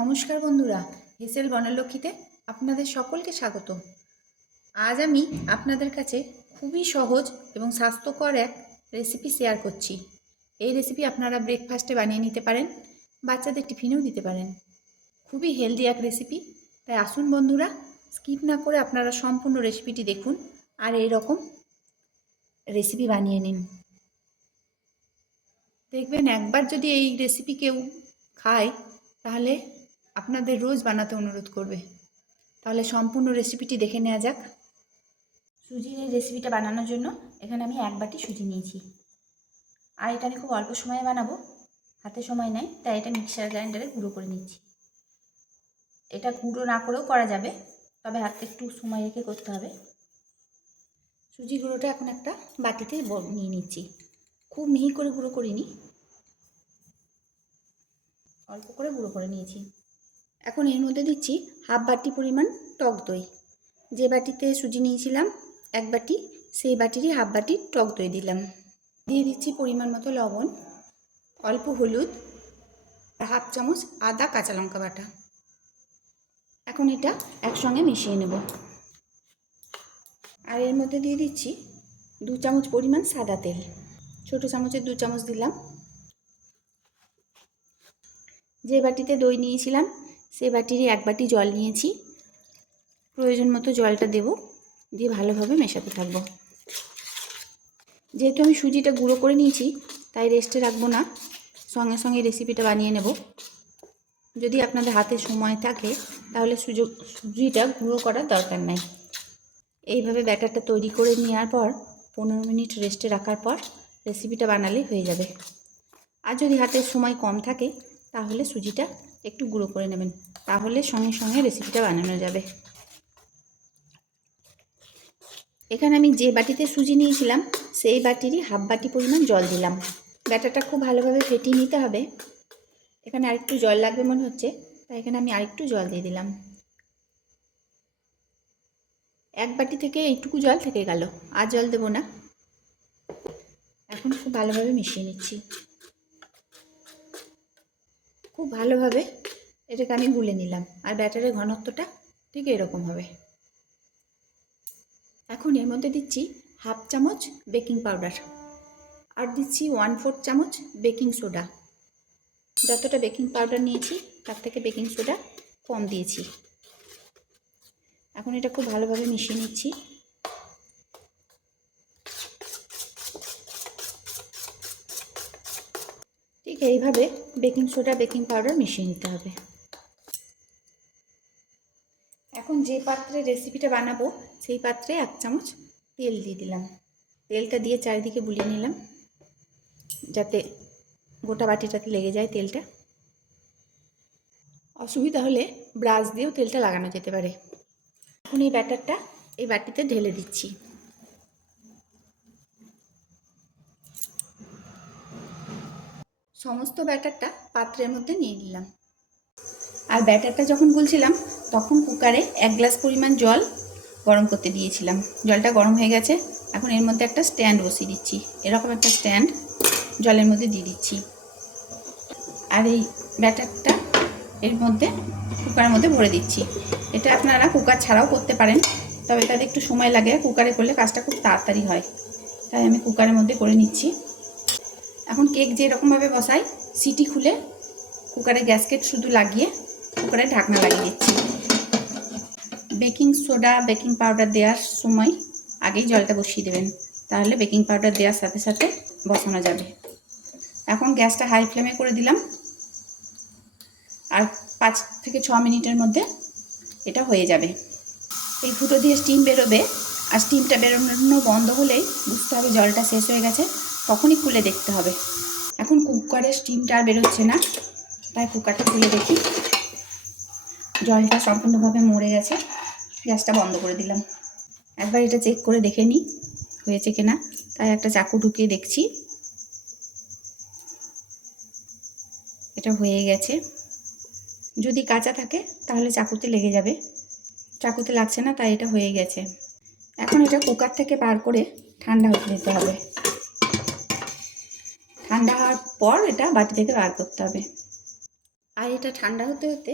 নমস্কার বন্ধুরা হেসেল বনলক্ষ্মীতে আপনাদের সকলকে স্বাগত। আজ আমি আপনাদের কাছে খুবই সহজ এবং স্বাস্থ্যকর এক রেসিপি শেয়ার করছি। এই রেসিপি আপনারা ব্রেকফাস্টে বানিয়ে নিতে পারেন, বাচ্চাদের টিফিনেও দিতে পারেন। খুবই হেলদি এক রেসিপি তাই আসুন বন্ধুরা স্কিপ না করে আপনারা সম্পূর্ণ রেসিপিটি দেখুন আর এই রকম রেসিপি বানিয়ে নিন। দেখবেন একবার যদি এই রেসিপি কেউ খায়, তাহলে আপনাদের রোজ বানাতে অনুরোধ করবে। তাহলে সম্পূর্ণ রেসিপিটি দেখে নেওয়া যাক। সুজির এই রেসিপিটা বানানোর জন্য এখানে আমি এক বাটি সুজি নিয়েছি। আর এটা আমি খুব অল্প সময়ে বানাবো। হাতে সময় নেই, তাই এটা মিক্সার গ্রাইন্ডারে গুঁড়ো করে নিচ্ছি। এটা গুঁড়ো না করেও করা যাবে, তবে হাতে একটু সময় রেখে করতে হবে। সুজি গুঁড়োটা এখন একটা বাটিতে নিয়ে নিচ্ছি। খুব মিহি করে গুঁড়ো করিনি। অল্প করে গুঁড়ো করে নিয়েছি। এখন এর মধ্যে দিচ্ছি হাফ বাটি পরিমাণ টক দই। যে বাটিতে সুজি নিয়েছিলাম, এক বাটি, সেই বাটিরই হাফ বাটি টক দই দিলাম। দিয়ে দিচ্ছি পরিমাণ মতো লবণ, অল্প হলুদ, আর হাফ চামচ আদা কাঁচা লঙ্কা বাটা। এখন এটা একসঙ্গে মিশিয়ে নেব। আর এর মধ্যে দিয়ে দিচ্ছি দু চামচ পরিমাণ সাদা তেল। ছোটো চামচের দু চামচ দিলাম। যে বাটিতে দই নিয়েছিলাম সে বাটিরই এক বাটি জল নিয়েছি। প্রয়োজন মতো জলটা দেব, দিয়ে ভালোভাবে মেশাতে থাকব। যেহেতু আমি সুজিটা গুঁড়ো করে নিয়েছি, তাই রেস্টে রাখব না। সঙ্গে সঙ্গে রেসিপিটা বানিয়ে নেব। যদি আপনাদের হাতে সময় থাকে, তাহলে সুযোগ সুজিটা গুঁড়ো করার দরকার নাই। এইভাবে ব্যাটারটা তৈরি করে নেওয়ার পর, পনেরো মিনিট রেস্টে রাখার পর রেসিপিটা বানালেই হয়ে যাবে। আর যদি হাতের সময় কম থাকে, তাহলে সুজিটা একটু গুঁড়ো করে নেবেন, তাহলে সঙ্গে সঙ্গে রেসিপিটা বানানো যাবে। এখানে আমি যে বাটিতে সুজি নিয়েছিলাম, সেই বাটিরই হাফ বাটি পরিমাণ জল দিলাম। ব্যাটারটা খুব ভালোভাবে ফেটিয়ে নিতে হবে। এখানে আরেকটু জল লাগবে মনে হচ্ছে, তাই এখানে আমি আরেকটু জল দিয়ে দিলাম। এক বাটি থেকে এইটুকু জল থেকে গেল, আর জল দেবো না। এখন খুব ভালোভাবে মিশিয়ে নিচ্ছি। খুব ভালোভাবে এটাকে আমি গুলে নিলাম। আর ব্যাটারের ঘনত্বটা ঠিক এরকম হবে। এখন এর মধ্যে দিচ্ছি হাফ চামচ বেকিং পাউডার আর দিচ্ছি ওয়ান ফোর্থ চামচ বেকিং সোডা। যতটা বেকিং পাউডার নিয়েছি, তার থেকে বেকিং সোডা কম দিয়েছি। এখন এটা খুব ভালোভাবে মিশিয়ে নিচ্ছি। এইভাবে বেকিং সোডা, বেকিং পাউডার মিশিয়ে নিতে হবে। এখন যে পাত্রে রেসিপিটা বানাবো, সেই পাত্রে এক চামচ তেল দিয়ে দিলাম। তেলটা দিয়ে চারিদিকে বুলিয়ে নিলাম, যাতে গোটা বাটিটাতে লেগে যায় তেলটা। অসুবিধা হলে ব্রাশ দিয়েও তেলটা লাগানো যেতে পারে। এখন এই ব্যাটারটা এই বাটিতে ঢেলে দিচ্ছি। সমস্ত ব্যাটারটা পাত্রের মধ্যে নিয়ে নিলাম। আর ব্যাটারটা যখন গুলছিলাম, তখন কুকারে এক গ্লাস পরিমাণ জল গরম করতে দিয়েছিলাম। জলটা গরম হয়ে গেছে, এখন এর মধ্যে একটা স্ট্যান্ড বসিয়ে দিচ্ছি। এরকম একটা স্ট্যান্ড জলের মধ্যে দিয়ে দিচ্ছি। আর এই ব্যাটারটা এর মধ্যে, কুকারের মধ্যে ভরে দিচ্ছি। এটা আপনারা কুকার ছাড়াও করতে পারেন, তবে এটাতে একটু সময় লাগে। কুকারে করলে কাজটা খুব তাড়াতাড়ি হয়। তাই আমি কুকারের মধ্যে করে নিচ্ছি। এখন কেক যেরকমভাবে বসাই, সিটি খুলে কুকারে গ্যাসকেট শুধু লাগিয়ে কুকারে ঢাকনা লাগিয়ে দিচ্ছি। বেকিং সোডা, বেকিং পাউডার দেওয়ার সময় আগেই জলটা বসিয়ে দেবেন, তাহলে বেকিং পাউডার দেওয়ার সাথে সাথে বসানো যাবে। এখন গ্যাসটা হাই ফ্লেমে করে দিলাম। আর পাঁচ থেকে ছ মিনিটের মধ্যে এটা হয়ে যাবে। এই ফুটো দিয়ে স্টিম বেরোবে, আর স্টিমটা বেরোনো বন্ধ হলেই বুঝতে হবে জলটা শেষ হয়ে গেছে। তখনই খুলে দেখতে হবে। এখন কুকারের স্টিমটা আর বেরোচ্ছে না, তাই কুকারটা খুলে দেখি। জলটা সম্পূর্ণভাবে মরে গেছে, গ্যাসটা বন্ধ করে দিলাম। একবার এটা চেক করে দেখে নিই, হয়েছে কিনা। তাই একটা চাকু ঢুকিয়ে দেখছি। এটা হয়ে গেছে। যদি কাঁচা থাকে, তাহলে চাকুতে লেগে যাবে। চাকুতে লাগছে না, তাই এটা হয়ে গেছে। এখন এটা কুকার থেকে বার করে ঠান্ডা হতে দিতে হবে। ঠান্ডা হওয়ার পর এটা বাটি থেকে বার করতে হবে। আর এটা ঠান্ডা হতে হতে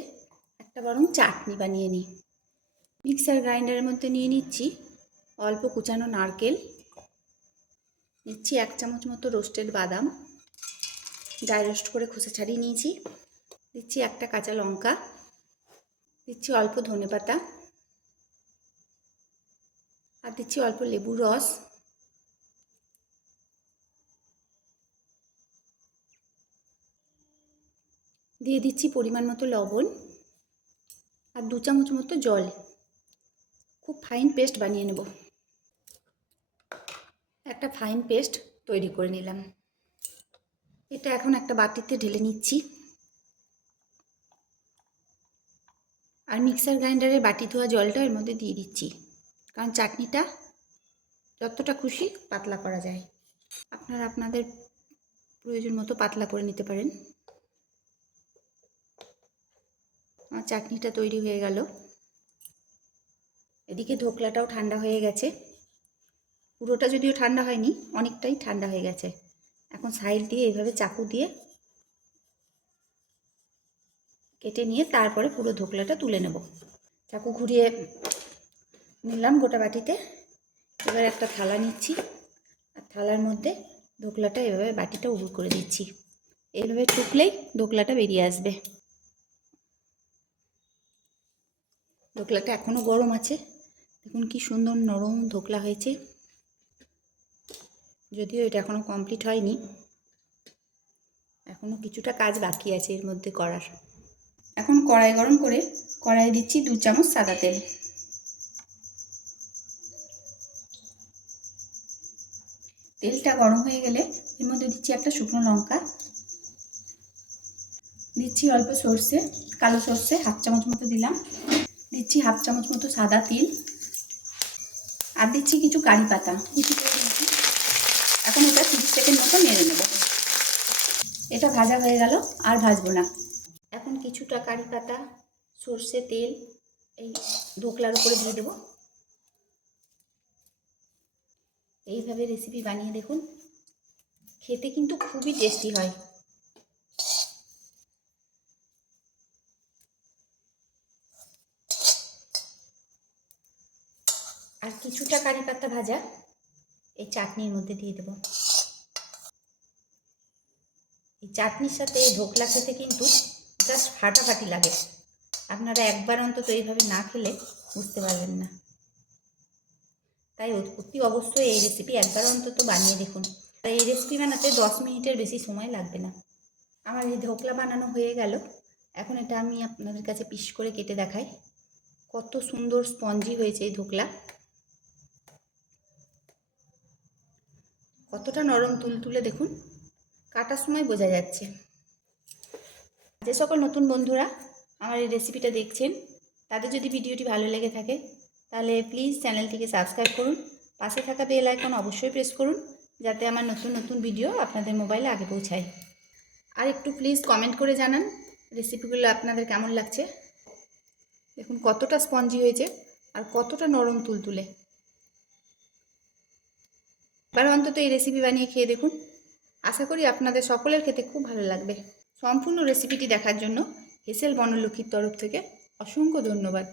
একটা বরং চাটনি বানিয়ে নিই। মিক্সার গ্রাইন্ডারের মধ্যে নিয়ে নিচ্ছি অল্প কুচানো নারকেল। নিচ্ছি এক চামচ মতো রোস্টেড বাদাম। ড্রাই রোস্ট করে খোসা ছাড়িয়ে নিয়েছি। দিচ্ছি একটা কাঁচা লঙ্কা। দিচ্ছি অল্প ধনে পাতা আর দিচ্ছি অল্প লেবুর রস। দিয়ে দিচ্ছি পরিমাণ মতো লবণ আর দু চামচ মতো জল। খুব ফাইন পেস্ট বানিয়ে নেব। একটা ফাইন পেস্ট তৈরি করে নিলাম। এটা এখন একটা বাটিতে ঢেলে নিচ্ছি। আর মিক্সার গ্রাইন্ডারের বাটি ধোয়া জলটা এর মধ্যে দিয়ে দিচ্ছি। কারণ চাটনিটা যতটা খুশি পাতলা করা যায়। আপনারা আপনাদের প্রয়োজন মতো পাতলা করে নিতে পারেন। আমার চাটনিটা তৈরি হয়ে গেল। এদিকে ধোকলাটাও ঠান্ডা হয়ে গেছে। পুরোটা যদিও ঠান্ডা হয়নি, অনেকটাই ঠান্ডা হয়ে গেছে। এখন সাইড দিয়ে এভাবে চাকু দিয়ে কেটে নিয়ে তারপরে পুরো ধোকলাটা তুলে নেব। চাকু ঘুরিয়ে নিলাম গোটা বাটিতে। এবার একটা থালা নিচ্ছি। আর থালার মধ্যে ধোকলাটা এভাবে বাটিটা উবুর করে দিচ্ছি। এইভাবে টুকলেই ধোকলাটা বেরিয়ে আসবে। ধোকলাটা এখনও গরম আছে। দেখুন কি সুন্দর নরম ধোকলা হয়েছে। যদিও এটা এখনও কমপ্লিট হয়নি। এখনও কিছুটা কাজ বাকি আছে এর মধ্যে করার। এখন কড়াই গরম করে কড়াই দিচ্ছি দু চামচ সাদা তেল। তেলটা গরম হয়ে গেলে এর মধ্যে দিচ্ছি একটা শুকনো লঙ্কা। দিচ্ছি অল্প সর্ষে, কালো সর্ষে হাফ চামচ মতো দিলাম। দিচ্ছি হাফ চামচ মতো সাদা তিল আর দিচ্ছি কিছু কারি পাতা। দিচ্ছি। এখন এটা তিরিশ সেকেন্ড মতো নেড়ে নেব। এটা ভাজা হয়ে গেল, আর ভাজবো না। এখন কিছুটা কারি পাতা, সর্ষে তেল, এই ধোকলার উপরে দিয়ে দেবো। এইভাবে রেসিপি বানিয়ে দেখুন। খেতে কিন্তু খুবই টেস্টি হয়। আর কিছুটা কারি পাতা ভাজা এই চাটনির মধ্যে দিয়ে দেবো। এই চাটনির সাথে এই ধোকলা খেতে কিন্তু জাস্ট ফাটাফাটি লাগে। আপনারা একবার অন্তত এইভাবে না খেলে বুঝতে পারবেন না। তাই অতি অবশ্যই এই রেসিপি একবার অন্তত বানিয়ে দেখুন। আর এই রেসিপি বানাতে দশ মিনিটের বেশি সময় লাগবে না। আমার এই ঢোকলা বানানো হয়ে গেল। এখন এটা আমি আপনাদের কাছে পিস করে কেটে দেখাই। কত সুন্দর স্পঞ্জি হয়েছে এই ধোকলা কতটা নরম তুলতুলে দেখুন। কাটার সময় বোঝা যাচ্ছে। যে সকল নতুন বন্ধুরা আমার এই রেসিপিটা দেখছেন, তাদের যদি ভিডিওটি ভালো লেগে থাকে, তাহলে প্লিজ চ্যানেলটিকে সাবস্ক্রাইব করুন। পাশে থাকা বেল আইকন অবশ্যই প্রেস করুন, যাতে আমার নতুন নতুন ভিডিও আপনাদের মোবাইলে আগে পৌঁছায়। আর একটু প্লিজ কমেন্ট করে জানান রেসিপিগুলো আপনাদের কেমন লাগছে। দেখুন কতটা স্পঞ্জি হয়েছে আর কতটা নরম তুলতুলে এবার অন্তত এই রেসিপি বানিয়ে খেয়ে দেখুন। আশা করি আপনাদের সকলের খেতে খুব ভালো লাগবে। সম্পূর্ণ রেসিপিটি দেখার জন্য হেসেল বনলক্ষ্মীর তরফ থেকে অসংখ্য ধন্যবাদ।